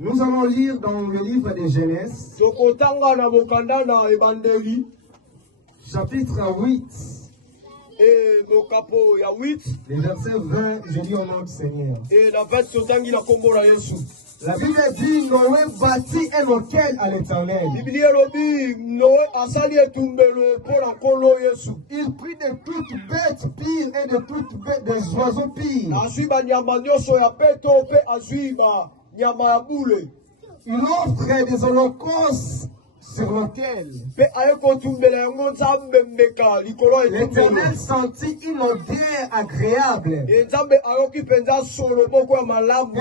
Nous allons lire dans le livre de Genèse, chapitre 8, les versets 20, je lis au nom du Seigneur. La Bible dit, Noé bâtit un autel à l'Éternel. Il prit de toutes bêtes pires et de toutes bêtes des oiseaux pires. Il offre des holocaustes sur l'autel. L'Éternel sentit une odeur agréable. Et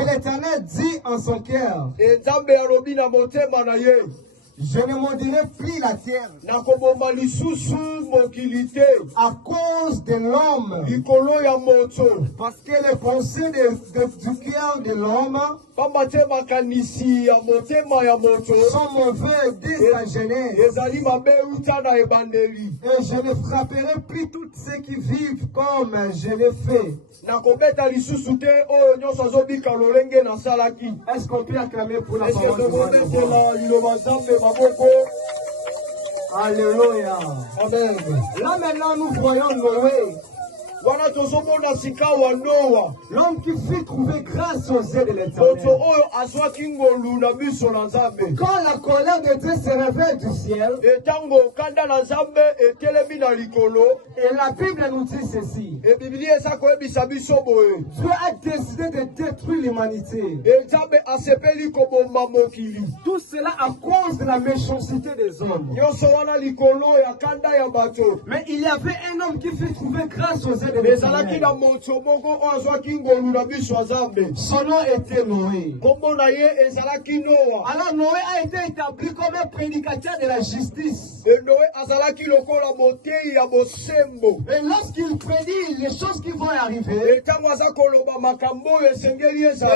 l'Éternel dit en son cœur, je ne maudirai plus la terre à cause de l'homme, parce que les pensées du cœur de l'homme sont mauvais dès sa jeunesse. Et je ne frapperai plus tous ceux qui vivent comme je l'ai fait. Est-ce qu'on peut acclamer pour la parole de Dieu? Alléluia. Amen. Là maintenant nous voyons Noé. L'homme qui fit trouver grâce aux yeux de l'Éternel. Quand la colère de Dieu se révèle du ciel, et la Bible nous dit ceci, Dieu a décidé de détruire l'humanité. Tout cela à cause de la méchanceté des hommes. Mais il y avait un homme qui fit trouver grâce aux yeux de l'Éternel. Son nom était Noé. Alors Noé a été établi comme un prédicateur de la justice. Et lorsqu'il prédit les choses qui vont arriver,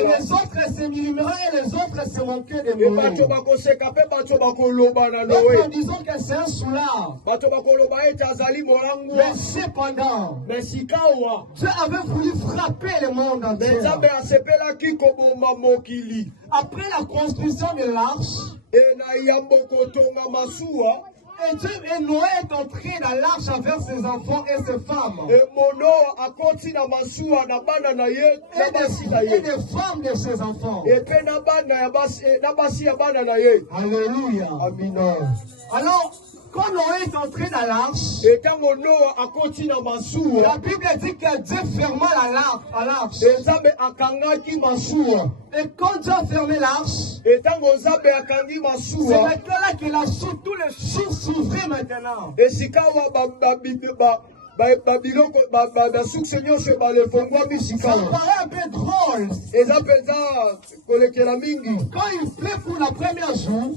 les autres se murmuraient et les autres se moquaient de Noé. En disant que c'est un soulard. Mais cependant, Dieu avait voulu frapper le monde entier. Après la construction de l'arche, et Noé est entré dans l'arche avec ses enfants et ses femmes. Et des femmes de ses enfants. Alléluia. Alors, quand Noé est entré dans l'arche, la Bible dit que Dieu ferma l'arche. Et quand Dieu a fermé l'arche, c'est maintenant là que tous les choses s'ouvraient maintenant. C'est un peu drôle. Quand il plaît pour la première jour,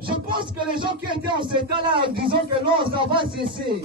je pense que les gens qui étaient en ce temps-là disant que non, ça va cesser.